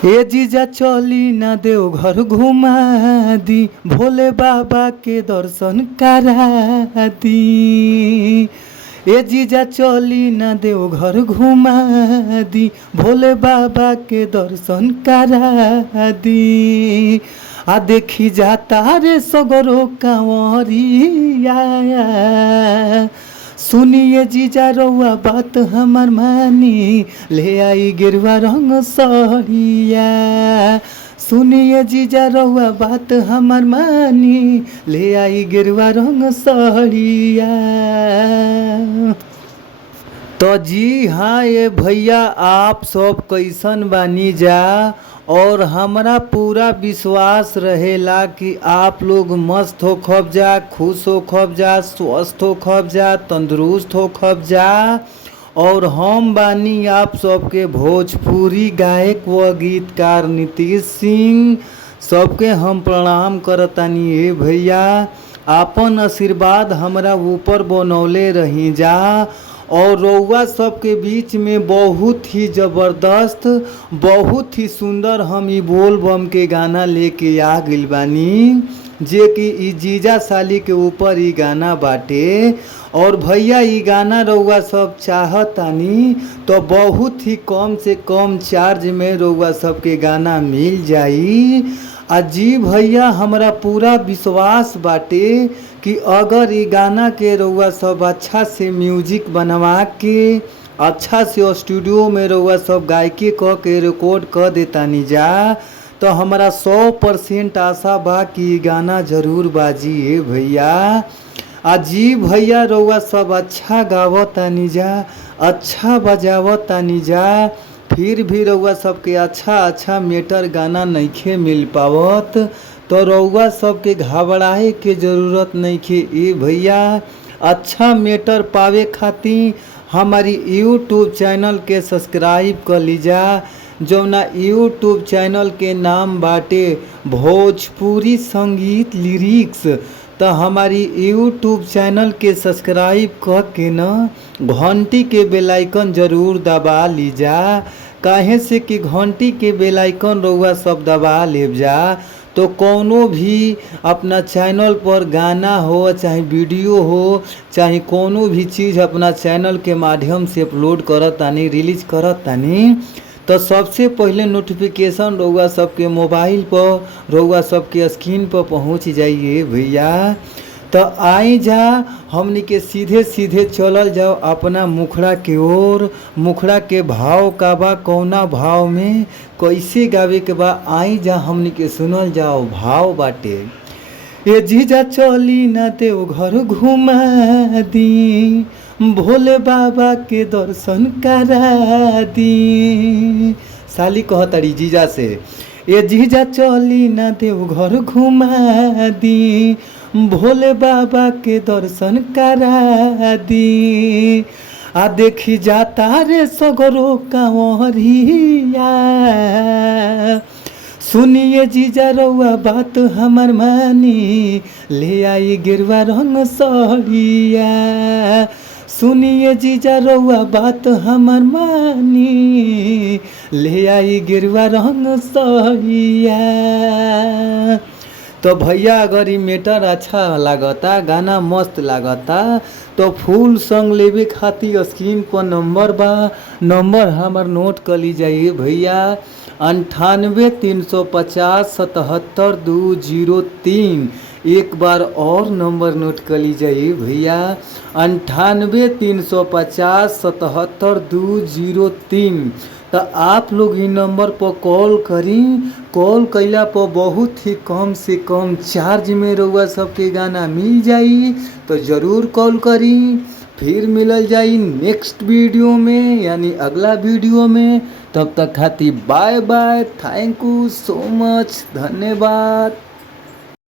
ए जीजा चली ना देवघर घुमा दी, भोले बाबा के दर्शन करा दी। ए जीजा चली ना देवघर घुमा दी, भोले बाबा के दर्शन करा दी। आ देखी जाता रे सगरो कांवरिया, सुनिए जीजा रउआ बात हमार मानी, ले आई गेरुआ रंग सड़िया। सुनिए जीजा रउआ बात हमार मानी, ले आई गेरुआ रंग सड़िया। तो जी हाँ ये भैया, आप सब कैसन बानी जा, और हमारा पूरा विश्वास रहेला कि आप लोग मस्त हो खब जा, खुश हो खब जा, स्वस्थ हो खब जा, तंदुरुस्त हो खब जा। और हम बानी आप सबके भोजपुरी गायक व गीतकार नीतीश सिंह, सबके हम प्रणाम करतानी। ए भैया, आपन आशीर्वाद हमरा ऊपर बनौले रही जा, और रउआ सबके बीच में बहुत ही ज़बरदस्त, बहुत ही सुंदर हम ई बोल बम के गाना लेके आ गइल बानी, जे कि ई जीजा साली के ऊपर ई गाना बाटे। और भैया ई गाना रउआ सब चाहतानी तो बहुत ही कम से कम चार्ज में रउआ सबके गाना मिल जाई। आ जी भैया, हमरा पूरा विश्वास बाटे कि अगर ई गाना के रउआ सब अच्छा से म्यूजिक बनवा के अच्छा से स्टूडियो में रउआ सब गायकी क के रिकॉर्ड कर देतानी जा, तो हमारा 100% आशा बा कि गाना जरूर बाजी। ए भैया, आ जी भैया, रउआ सब अच्छा गावतानी जा, अच्छा बजावतानी जा, फिर भी रउआ सबके अच्छा मेटर गाना नइखे मिल पावत, तो रउआ सबके घबराए के ज़रूरत नइखे। ए भैया, अच्छा मेटर पावे खातिर हमारी यूट्यूब चैनल के सब्सक्राइब कर लीजा, जौना यूट्यूब चैनल के नाम बाटे भोजपुरी संगीत लिरिक्स। तो हमारी यूट्यूब चैनल के सब्सक्राइब कर के न घंटी के बेल आइकन जरूर दबा लीजा, काहे से कि घंटी के बेल आइकन रउआ सब दबा लेब जा, तो कोनो भी अपना चैनल पर गाना हो चाहे वीडियो हो चाहे कोनो भी चीज़ अपना चैनल के माध्यम से अपलोड करत तानी, रिलीज करत तानी, तो सबसे पहले नोटिफिकेशन रउआ सबके मोबाइल पर, रउआ सबके स्क्रीन पर पहुंच जाइए भैया। तो आई जा, हमनी के सीधे सीधे चलल जाओ अपना मुखड़ा के ओर। मुखड़ा के भाव का बा, कौना भाव में कैसे गावे के बा, आई जा हमनी के सुनल जाओ। भाव बाटे, ये जीजा चली ना देवघर घुमा दी, भोले बाबा के दर्शन करा दी। साली कहताड़ी जीजा से, ये जीजा चली ना देवघर घुमा दी, भोले बाबा के दर्शन करा दी। आ देखी जाता रे सगरो कांवरिया, सुनिए जीजा रउआ बात हमार मानी, ले आई गेरुआ रंग सड़िया। सुनिए जीजा रउआ बात हमार मानी, ले आई गेरुआ रंग सड़िया। तो भैया, अगर ई मेटर अच्छा लागता, गाना मस्त लागता, तो फुल सॉन्ग लेवे खातिर स्क्रीन पर नंबर बा, नंबर हमार नोट कर ली जाइए भैया। 98 350 77 203। एक बार और नंबर नोट कर ली जाइए भैया, 98 350 77 203। तो आप लोग ई नंबर पर कॉल करी। कॉल कैला पर बहुत ही कम से कम चार्ज में रउआ सबके गाना मिल जाई, तो ज़रूर कॉल करी। फिर मिलल जाई नेक्स्ट वीडियो में, यानी अगला वीडियो में। तब तक खातिर bye bye, thank you so much, धन्यवाद।